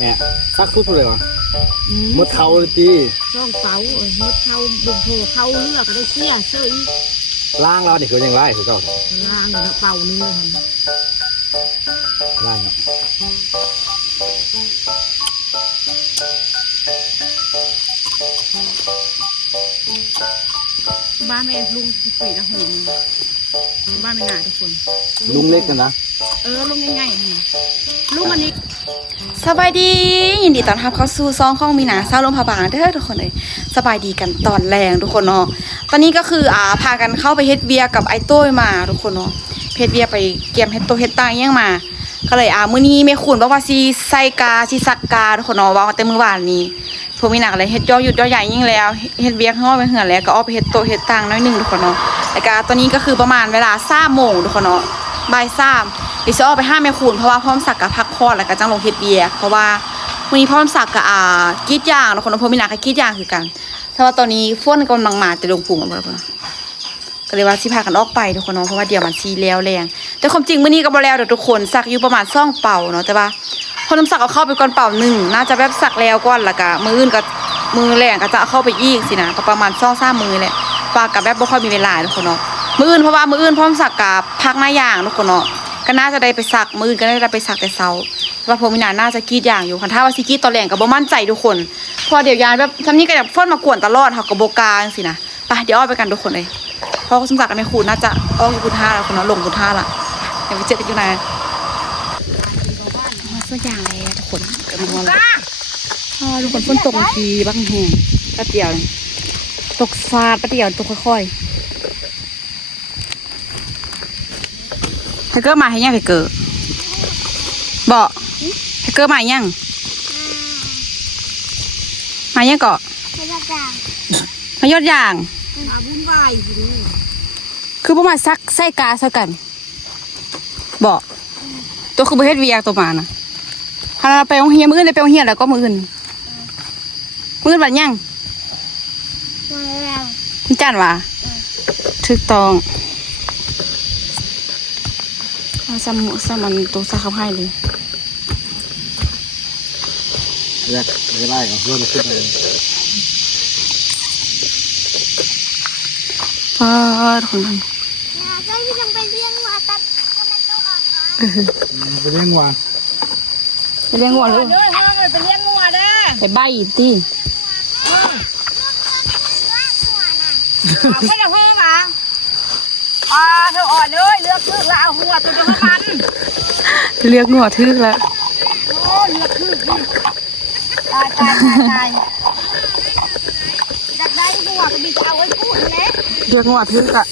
เนี่ยซักสุดเลยวะมดเขาเลยตีช่องเป๋ามดเขาบุกโผเขาเลือกก็ได้เสียเสื้ออีล่างเราเนี่ยคือยังไล่คือเก่าล่างเนี่ยเป่านึงเลยไล่เนาะบ้านแม่ลุงคุยนะโหนบ้านไม่หนาทุกคนลุงเล็กกันนะลุงง่ายๆลุงอันนี้สบายดียินดีต้อนรับเข้าสู่ซองข้องมีนาซาลมพาบางเด้อทุกคนเลยสบายดีกันตอนแรงทุกคนเนาะตอนนี้ก็คือพากันเข้าไปเฮ็ดเบียร์กับไอ้โต้ยมาทุกคนเนาะเฮ็ดเบียร์ไปเก็บเฮ็ดโตเฮ็ดตังยังมาก็เลยมื้อนี้แม่ขุนบอกว่าสิใส่กาสิสักกาทุกคนเนาะว่าแต่มื้อวานนี้พวกมีนาก็เลยเฮ็ดย่อหยุดย่อใหญ่ยิ่งแล้วเฮ็ดเบียร์ข้างนอกไปเหือแล้วก็ออกไปเฮ็ดโตเฮ็ดตังน้อยนึงทุกคนเนาะแล้วก็ตอนนี้ก็คือประมาณเวลา 3:00 นทุกคนเนาะบ่าย 3ดิฉันออกไปห้าแม่ขุนเพราะว่าพ่อมสักกับพักผ่อนแล้วก็จังลงเฮ็ดเบียร์เพราะว่าวันนี้พ่อมสักกับกรีดยางทุกคนพวกมีนาก็กรีดยางคือกันแต่ว่าตอนนี้ฝนกำลังมาแต่ลงปุ่งกันหมดแล้วก็เลยว่าสิพากันออกไปทุกคนเนาะเพราะว่าเดี๋ยวมันซีแล้วแรงแต่ความจริงมื้อนี้ก็บ่แล้วเด้อทุกคนสักอยู่ประมาณ2 เป่าเนาะแต่ว่าพ่อมสักเอาเข้าไปก่อนเป่า1น่าจะแบบสักแล้วก่อนแล้วก็มื้ออื่นก็มือแรงก็จะเอาเข้าไปอีกสินะก็ประมาณ2-3 มื้อแหละฝากกับแบบบ่ค่อยมีเวลาทุกคนเนาะมื้ออื่นเพราะว่ามื้ออื่นพ่อมสักกับพักหน้าย่างทุกคนเนาะก็น่าจะได้ไปสักมื้อก็ได้ไปสักแต่เช้าว่าพวกมีน่าจะกรีดอย่างอยู่คันถ้าว่าสิกรีดตอนแรงก็บ่มั่นใจทุกคนพอเดี๋ยวยานแบบซำนี้ก็แบบฝนมากวนตลอดเฮาก็บ่กล้าจังซี่นะไปเดี๋ยวออกไปกันทุกคนเลยเพราะสมศักดิ์กับแม่ครูน่าจะออกอยู่พุทธาแล้วคนเนาะลงพุทธาละเดี๋ยวไปเจอกันอยู่ไหนส่วนอย่างเลยทุกคนเกิดมาวันละทุกคนฝนตกทีบ้างแห้งแป๊บเดียวตกฟาดแป๊บเดียวตกค่อยๆไทเกอร์มาให้ยังไทเกอร์บอกไทเกอร์มายังมายังเกาะมายอดยางมาบุญไหวอยู่นี่คือประมาณซักไส้กาซะกันบอกตัวคือประเทศเวียตัวมานะพาเราไปโรงเรียนมื้ออื่นเลยไปโรงเรียนแล้วก็มื้ออื่นบัดยังคุณจันวะถูกต้องซ้ำมันตัวซักเขาให้เลยแรกไม่ไล่เอาเพื่อนขึ้นไปคนนึงใช่พี่ยังไปเลี้ยงวัวตัดไปเลี้ยงวัวไปเลี้ยงวัวเลยไปเลี้ยงวัวเด้อไปใบตีไม่ได้เพิ่งอ่ะเธออ่อนเลยเลือกคือแล้วเอาหัวตัวเดียวมันเลือกงัวทึกแล้วโอ้เลือกคือตายอยากได้หัวก็มีเอาไว้พูดเล็กเลือกงัวทึกอะ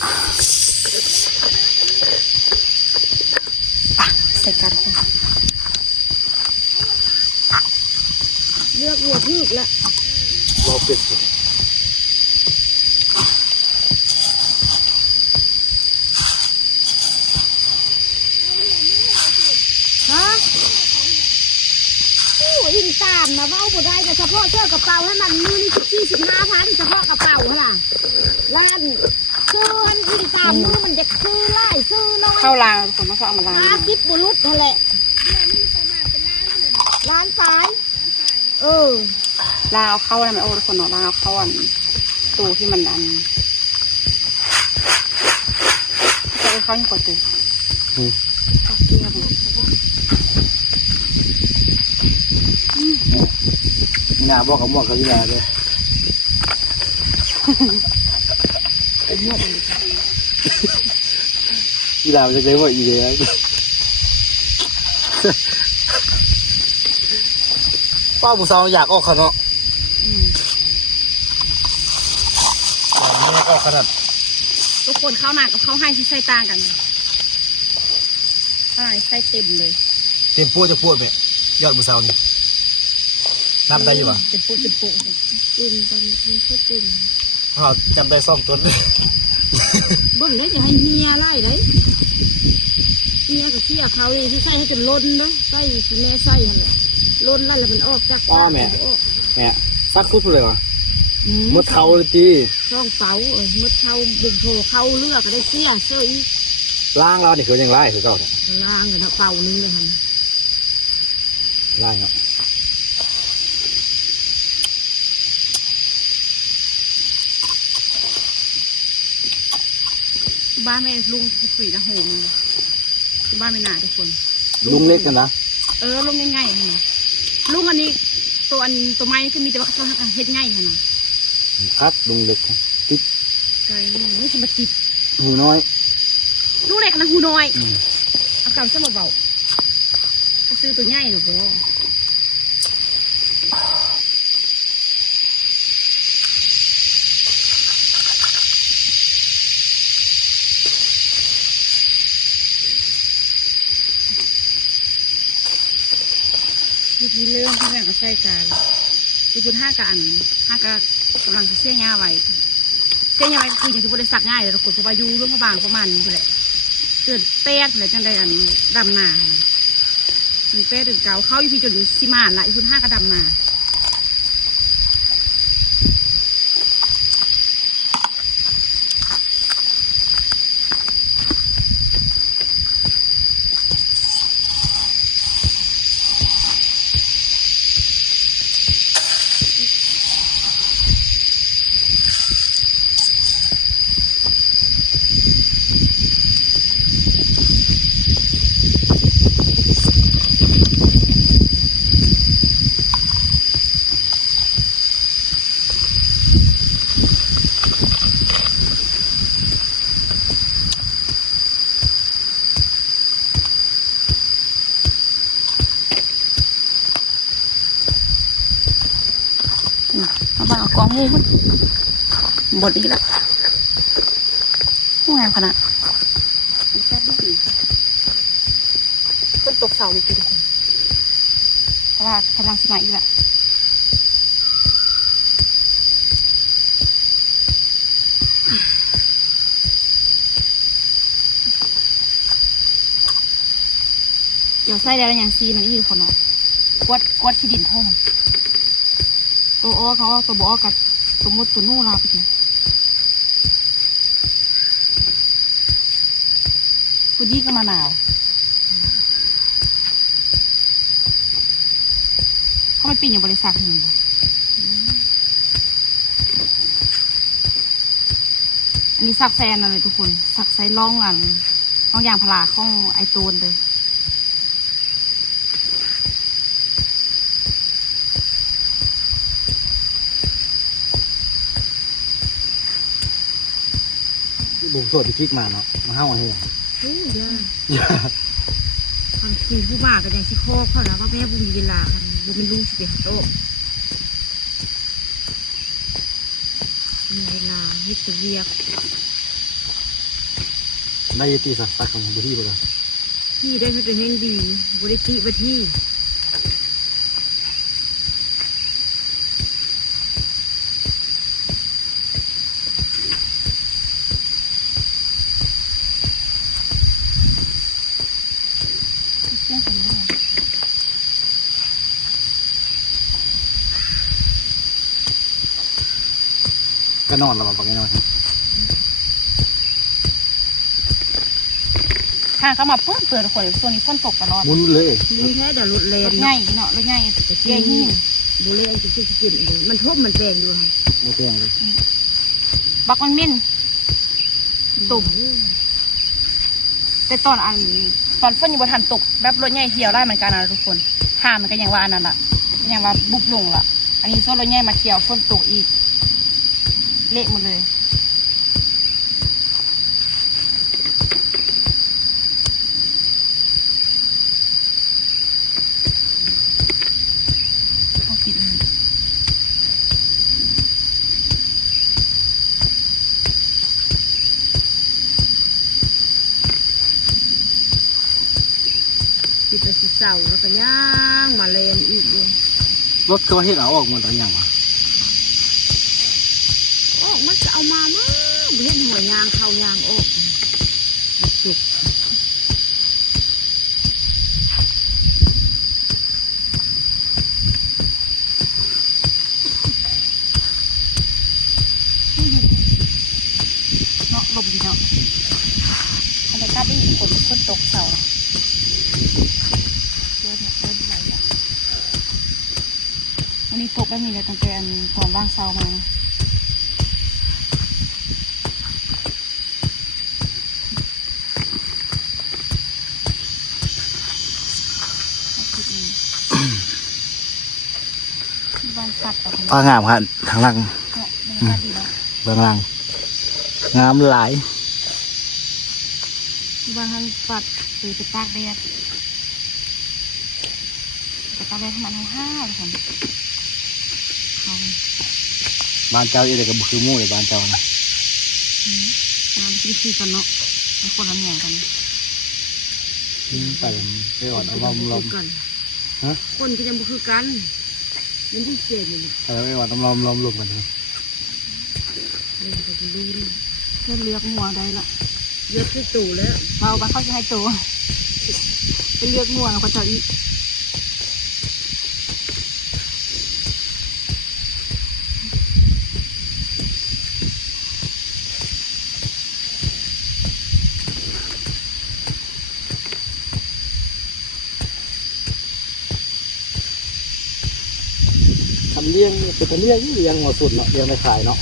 ใส่กันเลือกหัวทึกแล้วรอเป็ดอินตามนะว่าเอาได้แต่เฉพาะเสื้อกระเป๋าให้มันมือนี่15,000เฉพาะกระเป๋าล่ะล้านซื้ออินตามมือมันจะซื้อไล่ซื้อน้อยเข้าลางคนมาเข้ามาลาง50บุรุษนั่นแหละล้านสายลางเอาเข้าอะไรไม่โอ้ทุกคนเนาะลางเอาเข้าอันตัวที่มันอันจะเอาเข้าที่กดตัวนี่นาบอกกับหมวกกับยีราด้วยยีราจะเรียกว่าอีเดียป้าบุษราอยากออกขนาดออกขนาดทุกคนเข้าหนักกับเข้าให้ที่ใส่ต่างกันเข้าไหนใส่เต็มเลยเต็มพวกจะพวกแบบยอดบุษรานี่นับได้อยู่ป่ะเต็มปุ๊เต็มตอนนี้ค่อยเต็มจำได้2 ต้นเบิ่งได้จะให้เฮียไล่ได้เฮียกับเชี่ยเขาเลยที่ใส่ให้จนล้นเนาะใส่ที่แม่ใส่หั่นแหละล้นแล้วมันออกจากแม่ซักสุดเลยวะมดเขาเลยตีช่องเป๋ามดเขาบุกโผเขาเลือกก็ได้เสียเสื้ออีล่างเราเนี่ยคือยังไล่คือเก่าล่างกันเป่านึงเลยฮะไล่เนาะ บ้านแม่ลุงคุยนะโหมที่บ้านไม่น่าทุกคน ลุงเล็กกันนะ ลุงง่ายๆนะลุงอันนี้ตัวไม้ก็มีแต่ว่าเขาเฮ็ดง่ายนะ ครับลุงเล็กติด ไก่ไม่ใช่มาติด หูน้อย ลูกเล็กนะหูน้อยเอากำซะเบาๆก็ซื้อตัวใหญ่หรอกบ่มีเรื่องที่แม่ก็ใส่กันที่พูด5 กัน5กกำลังจะเสี้ยยาไว้เสี้ยยาไว้คืออย่างที่พูดได้สักง่ายเลยเรากดพายุร่วมพบางประมาณนี้แหละเกิดเป๊ะอะไรจังใดอันดำนามันเป๊ะถึงเก่าเข้าอยู่พี่จนสิมานละอีพูด5ก็ดำนามาบ้างเอากองงูมันบดอีกแล้วงูงามขนาดมันแซ่บดีคนตกเสาเลยทุกคนเพราะว่ากำลังสมัยอีกแล้วเดี๋ยวใส่แล้วอย่างซีมันอีกคนเนาะกวดขี้ดินท่มตัวอ้อเขาตัวบ่อกับตัวมดตัวนู่นลาไปเนี่ยกูยี่ก็มะนาวเขาไม่ปีนอย่างบริษัทหนึ่งบ่อันนี้ซักแซนอะไรทุกคนซักไซล่องยางพลาข้องไอโตนเลยบุกสวดพิจิกมาเนาะมาห้าวให้ โอ้ยาทำคือผู้บ่ากันอย่างที่ข้อเขาแล้วก็แม่บุมีเวลาค่ะบุเป็นลูกสิเดโตมีเวลาเฮ็ดเวียก ได้ตีสักของบุตรีไปเลย ที่ได้ให้ตัวแห้งดีบริติบัที่ก็นอนเราบอกไงนอน ถ้าเขามาเพิ่มเปิดคนช่วงนี้ฝนตกตลอด มุนเลย นี่แค่เดี๋ยวรถเล ร น ถใหญ่เนาะรถใหญ่ แต่ ใหญ่ ที่ ยิ่ นี่ ง บุเล่จะกินเลยมันทบมันแปลงอยู่ค่ะ โมเตียงเลย บักมันเม่นตุ่มแต่ตอนฝนอยู่บนทันตกแบบรถใหญ่เที่ยวได้เหมือนกันนะทุกคนท่ามันก็ยังว่าอันนั้นล่ะยังว่าบุบลงล่ะ อันนี้ส่วนรถใหญ่มาเที่ยวฝนตกอีกเละหมดเลยปิดแต่สีเสาแล้วก็ย่างมาเลนอีกเลย รถเขาเฮ็ดเอาออกหมดตัวอย่างวะ โอ้มันจะเอามามั้งเห็นหัวยางเขายางออกจุกเนาะลมดีเนาะบรรยากาศดีฝนตกเสาเยอะเนี่ยเยอะอะไรอ่ะวันนี้ตกแบบนี้เลยตั้งแต่ตอนว่างเสามานะ ปัดเอาคน ปลางามครับทางหลัง เนี่ยเป็นปัดดีแล้ว เบื้องหลังงามหลาย บางครั้งปัดหรือไปตากแดดไปตากแดดให้มันห้าวๆทุกคนเอา บ้านเจ้าอีเด็กกับคือหมู่เลยบ้านเจ้านะ น้ำที่คือกันเนาะมันคนละแนวกัน ไปก่อนเอาลมลม กัน ฮะ คนก็ยังบ่คือกันมันที่เศษอยู่เนี่ย ไปก่อนต้องลมลมกันนะ เล่นกับลูก เพื่อเลือกหัวได้ละ เยอะที่ตู่แล้ว เราบ้านเขาจะให้ตัวไปเลือกหัวแล้วก็จะอีก ทำเลี้ยงเป็นเลี้ยงเลี้ยงหมดสุดเนาะเลี้ยงไม่ขายเนาะ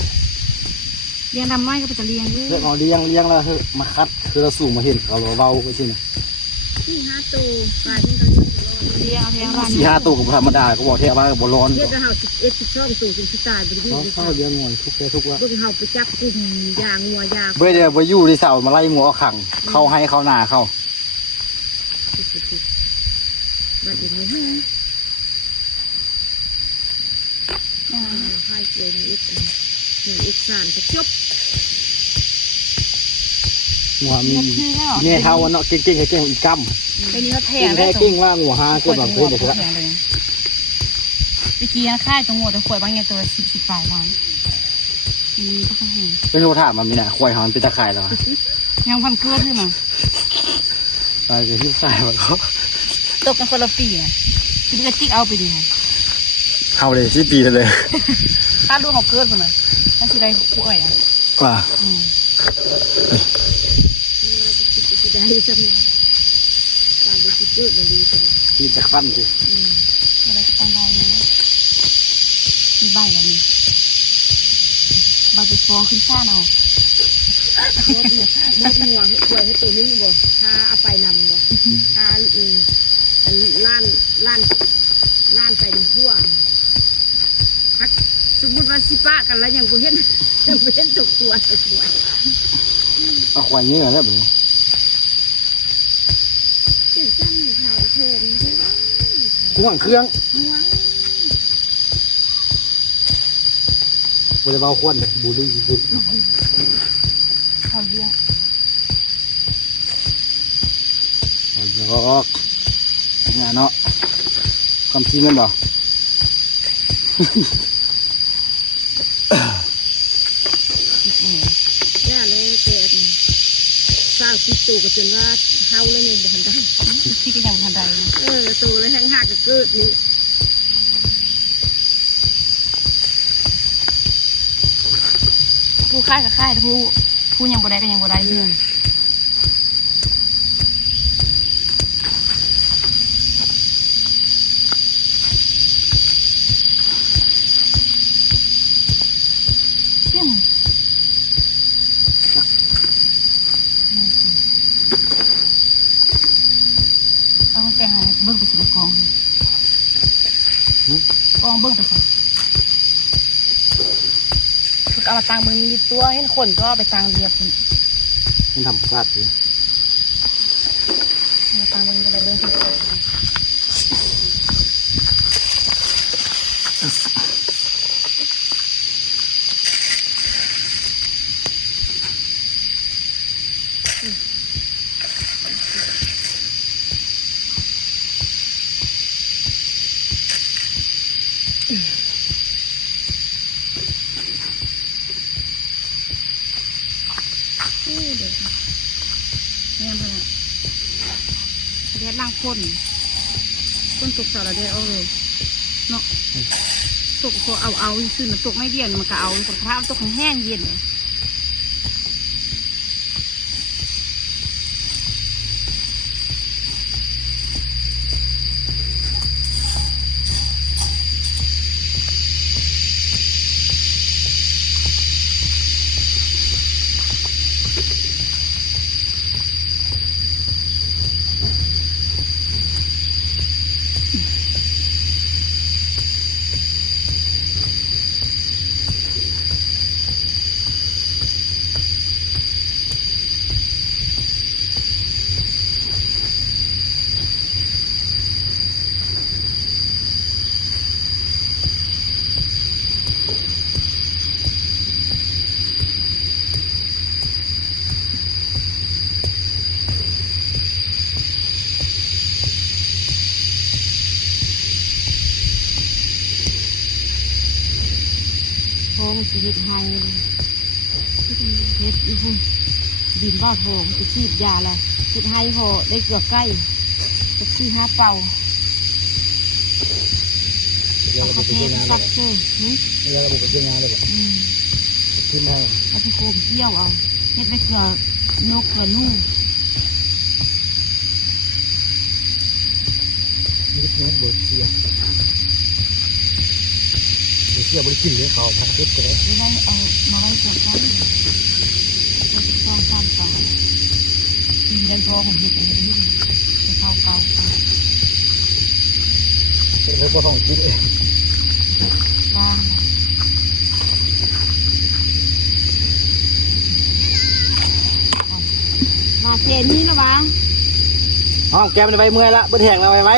เลี้ยงดำไม้ก็ไปจะเลี้ยงด้วย เลี้ยงเอาเลี้ยงแล้วมาคัดคือเราสูงมาเห็นเขาเบาไปใช่ไหม ที่5ตู่กลายเป็นกัน เลี้ยงเอาเลี้ยงร้าน 4-5 ตัวกับธรรมดาก็บอกเท่ว่าบ่ร้อน เฮ็ดจะเฮา11 12ตู่จนสิตายบ่ได้ เขาเลี้ยงงอนทุกว่า เบิ่งเฮาไปจับกลุ่มยางงัวยาง เบื่อเดี๋ยวไปอยู่ในเสามาไล่งัวเอาขังเข้าให้เข้าหนาเข้า บัดนี้ฮะให้เกินอีกสารก็จบ งัวมี เลี้ยงคือแล้ว เนี่ยเท่าวันเนาะเก่งๆเก่งอีกกั้ม เป็นเนื้อแถ เก่ง ม แท้เก่งว่างัว5ก็บางเพื่อนเด็กละ เลยตะกี้ค่ายตรงหัวตะขวยบางอย่างตัว10 ปลายล้านมีก็ต้องเห็น เป็นโทรถามมันมีน่ะควายหอนเป็นตะไคร่แล้ว ยังพันเกลือขึ้นมา ไปจะที่ใส่มันเขา ตกกันคนละปีนะคือจะจิกเอาไปดีไง เอาเลยที่ปีเลย ถ้าดูเขาเกิดคนน่ะนั่นคือได้ผู้เอ่ยอ่ะ ว่า สิได้ซำนั้นการบ่สิเกิดมันดีจัง ปีจะฟันสิ อะไรก็ต้องได้นะมีใบแล้วนี่ใบไปฟองขึ้นซ่านเอา รถงัวกล้วยให้ตัวนึงบ่ถ้าเอาไปนำบ่ถ้าล้านใส่ในหัวฮักสมมุติว่าสิปะกันแล้วยังบ่เห็นตกตัว เอาควายเงี้ยแล้วแบบนี้ เจ้าจังไทยเพิ่นเด้อ ห่วงเครื่อง หัว บริบาลควันบูลลี่คือ เขาเลี้ยง ยอกงานเนาะความจริงกันบ่ ย่าเลยเกิดสร้างสิตู่ก็จนว่าเฮาแล้วยังบ่ทันได้ ที่ก็ยังทันใดนะ ตู่เลยแห้งหักก็เกิดนี่ ผู้ค่ายกับค่ายผู้ยังบ่ได้ก็ยังบ่ได้เรื่องเปี้ยงเอาไปหาเบิ้งไปสิละกองกองเบิ้งไปสิเอามาตังมือนิดตัวเห็นคนก็เอาไปตังเรียบคุณ มันทำพลาดเลย เอามาตังมืออะไรเบิ้งคุณเนี่ยพนักเรียนล่างคนตกเสาระเดียวเอาเลยเนาะตกพอเอาซื้อมันตกไม่เดียนมันก็เอาคนข้าวตกแห้งเย็นเลย โพงชีวิตไฮเฮ็ดอีพุ่นดินบ้าโพงจะชีดยาอะไรชีดไฮพอได้เกือบใกล้จะชี5 เป่า เรื่องระบบ เท เชื่อ ศ งาน ซัก เลย เชื่อ เรื่องระบบเชื่องานเลยบ่ขึ้นให้ แล้วจะโคมเกี่ยวเอาเฮ็ดได้เกือบนกเกือบนู่ ไม่ได้กินบ่เสียบ่เสียบ่ได้กินเลยเขาทางเทปก็ได้ ไม่ได้เอามาไว้เกือบใกล้จะช่อง3 เป่าทีเดินพอของเฮ็ดอันนี้จะเข้าเป่าไป เป็นเลยบ่ต้องกินเอง ว่างนะมาเทนี้นะวะ อ๋อแกมันไปเมื่อยละเบิดแห้งแล้วไปไหม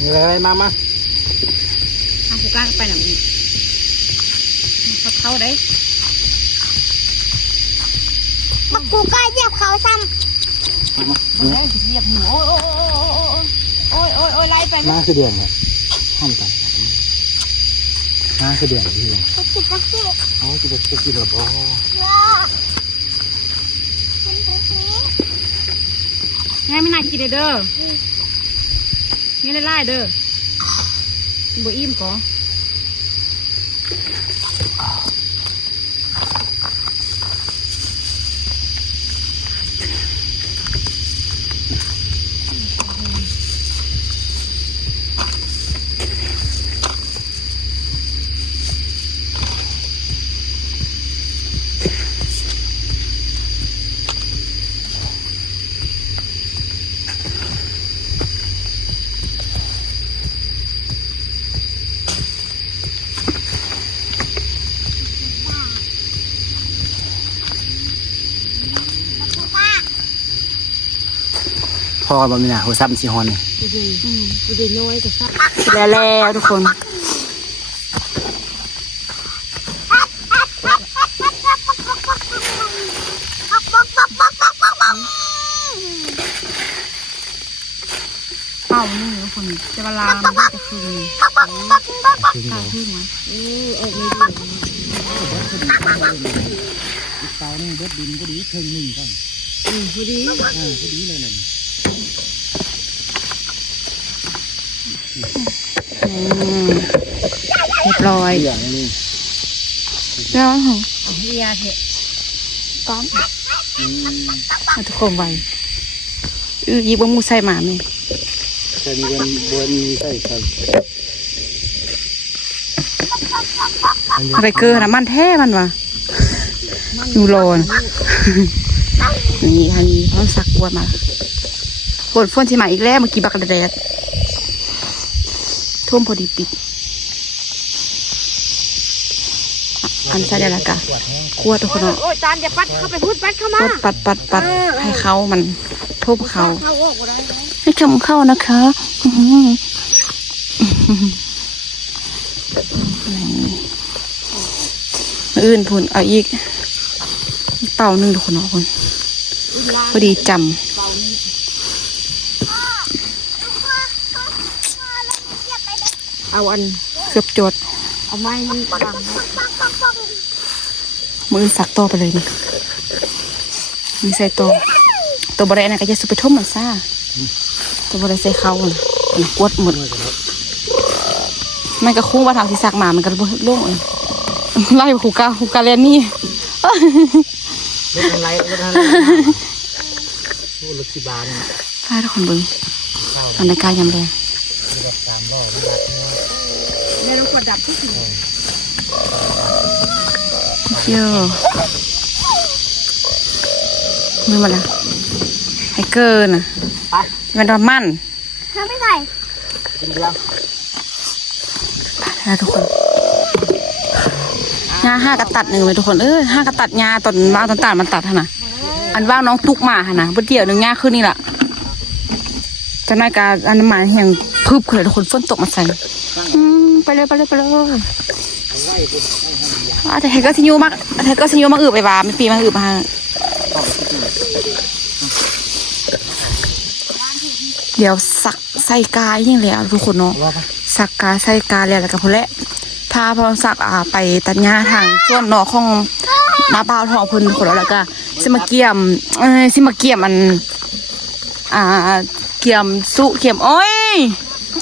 มีอะไรมา กูกล้าไปหนังอีกมันเข้าได้ มากูก็เหยียบเขาซ้ มันได้เหยียบหนูโอ้ยไล่ไป มาคือเดือนเนี่ยห้ามไปมาคือเดือนที่ ำก็คิดว่าสิ เขาจะกินระบอ เยอะเป็นแบบนี้ ง่ายไม่น่ากินเลยเด้อนี่ไล่เด้อบ่อิ่มก่อ พอบ่มีน่ะหัวซับสิฮอนนี่ ดูดีน้อยแต่ซัก แล้วทุกคน เป่านี่ทุกคนจะเวลามันจะคืน คือนี่ ขึ้นมา ออกไม่ดี เตานี่เบิดดินก็ดีเทิง1ก่อน พอดี ก็ดีเลยนั่น เรียบร้อย อย่างนี้ แล้วเหรอ เฮียเถอะ ก้อนเอาทุกคนไว้ยิบว่ามูใส่หมาไหม จะมีบนใส่กัน อะไรเกินนะมันแท้มันวะอยู่รอนนี่อันนี้เขาสักบวชมาบวชฝนที่มาอีกแล้วเมื่อกี้บักระแดดท่วมพอดีปิดอันใส่ได้ละกะขวดทุกคนเนาะ โอ้ยจานอย่าปัดเข้าไปพูดปัดเข้ามา ปัดให้เขามันทุบเขา เข้าออกก็ได้ ให้ชมเข้านะคะอื่นพุ่นเอาอีกเต่าหนึ่งทุกคนเนาะคนพอดีจำเอาอันเกือบจด เอาไม้มันบัง มือสักต่อไปเลยนี่มีใส่ตัวบริเวณนั้นก็จะสุดไปทุ่มมันซ่าตัวบริเวณใส่เขาน่ะมันกวดหมดมันก็คุ้งว่าทางที่สักมามันก็โล่งเลยไล่หูกาเรียนนี่ รถอะไรโอ้รถ10 บาทนี่ พาทุกคนเบิ้งบรรยากาศยามแรง แบบ3ล้อมันดัดเนาะ ในรถขวดดับที่สี่ เจ้ามือมาละให้เกินอ่ะ ไป มันว่ามั่น ทำไม่ใส่ กินเบียร์ นะทุกคนงา5 กระตัดหนึ่งเลยทุกคน5 กระตัดงาตอนว่างตอนตัดมันตัดนะอันว่างน้องตุกมาฮะนะเดียวหนึ่งงาขึ้นนี่แหละจะน่าการอันน้ำมันแห้งพึบเลยทุกคนฝนตกมาใส่ไปเลย แต่เธอก็สิยูมากเธอก็สิยูมากอึไปบ้าไม่ปีมากอึมาเดี๋ยวสักใส่กายยังแล้วทุกคนเนาะสักกาใส่กาแล้วก็พอแล้วถ้าพอสักไปตัดหญ้าทางส่วนนอกของน้าเปล่าทองพื้นคนแล้วก็สิมาเกี่ยมอันเกี่ยมสุเกี่ยมโอ้ย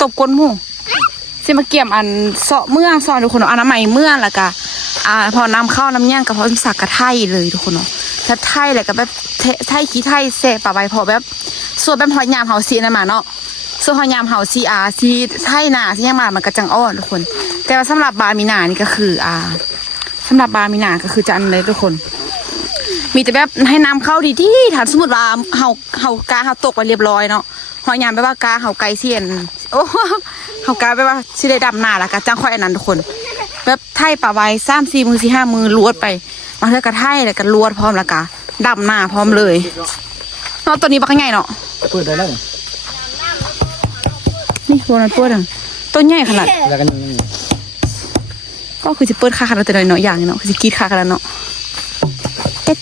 ตบก้นหมูสิมาเกี่ยมอันเสาะเมื่อซอนทุกคนเอาน้ำใหม่เมื่อแล้วก็พอน้ำเข้าน้ำย่างกับพอสักกระไทยเลยทุกคนเนาะถ้าไทยแล้วก็แบบไทยขี้ไทยเสะปะใบพอแบบส่วนแบบหอยยามเฮาซีนั่นมาเนาะส่วนหอยยามเฮาซีซีไทยหนาซียังมามันกระจังอ้อนทุกคนแต่ว่าสำหรับบามีนานี่ก็คือสำหรับบามีนาก็คือจะอันเลยทุกคนมีแต่แบบให้น้ำเข้าดีที่ถ้าสมมติว่าเฮากาเฮาตกไปเรียบร้อยเนาะหอยยามแปลว่ากาเฮาไกลเสียนโอ้เฮากาแปลว่าสิได้ดำหน้าแล้วก็จังค่อยอันนั้นทุกคนแบบไทยปะไว้3-4 มือ4-5 มือลวดไปบางเทื่อก็ไทยแล้วก็ลวดพร้อมแล้วก็ดำหน้าพร้อมเลยเนาะตัวนี้บักใหญ่เนาะเปิดได้แล้ว นี่ตัวนั้นเปิดตัวใหญ่ขนาด แล้วก็นี่ ก็คือจะเปิดค่าขนาดแต่น้อยอย่างเนาะคือจะกรีดค่าขนาดเนาะเจ็ด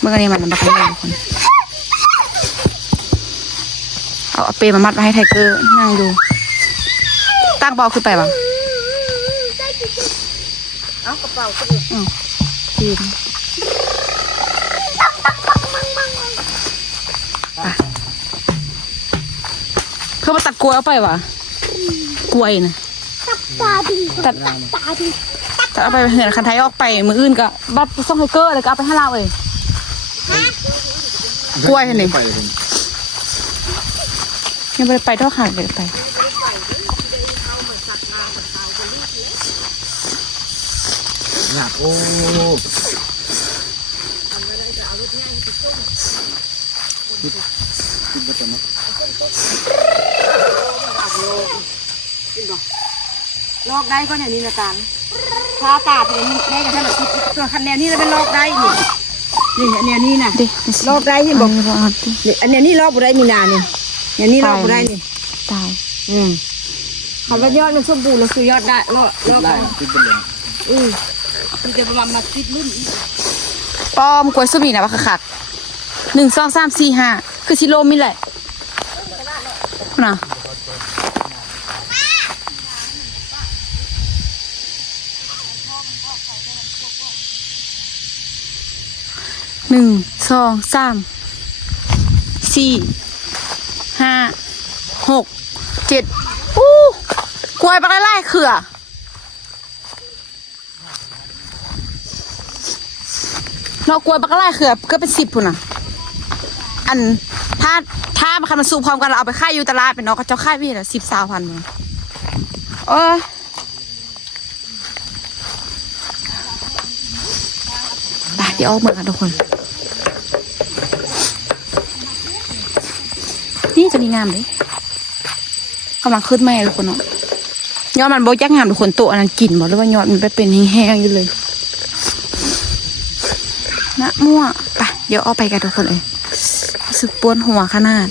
เมื่อกี้มันบักใหญ่ทุกคนเอาเปรมามัดมาให้ไทเกอร์นั่งดูตั้งเบาขึ้นไปบ้างเอากระเป๋าก็ดูยืนเพื่อมาตัดกล้วยเอาไปวะกล้วยนะตัดเอาไปเห็นคันไทยออกไปมืออื่นก็บัดส่งไทเกอร์เลยก็เอาไปให้เราเลยกล้วยนี่ยังไม่ได้ไปเท่าขาดเลยไปหนักโอ้ลอกได้ก็เนี่ยนี่นะการถ้าตาเป็นได้กับท่านแบบตัวคันแนวนี้เราเป็นลอกได้นี่แนวนี้นะลอกได้ที่บอกอันนี้ลอกบุได้มีนาเนี่ยอย่างนี้ลอกบุได้นี่ตายคำว่ายอดมันสมบูรณ์เราคือยอดได้ลอกได้มันจะประมาณมาติดรุ่นปอมกล้วยซุปนี่นะว่าคัก1 2 3 4 5คือชิโลมิแหละนะ1 2 3 4 5 6 7กล้วยปักไล่เขื่อเรากล้วยปักไล่เขื่อก็เป็น10พุ่นน่ะอันถ้ามันคันมันสูบพร้อมกันเราเอาไปค่ายอยู่ตลาดเป็นเนาะเขาเจ้าค่ายพี่ละ10-20,000มั้งเดี๋ยวออกมากันทุกคนนี่จะมีงามเลยกำลังขึ้นแม่ทุกคนเนาะยอดมันโบยักงามทุกคนตัวอันนั้นกลิ่นบอกเลยว่ายอดมันไปเป็นแห้งๆอยู่เลยนะมั่วไปเดี๋ยวออกไปกันทุกคนเลยรู้สึกปวดหัวขนาด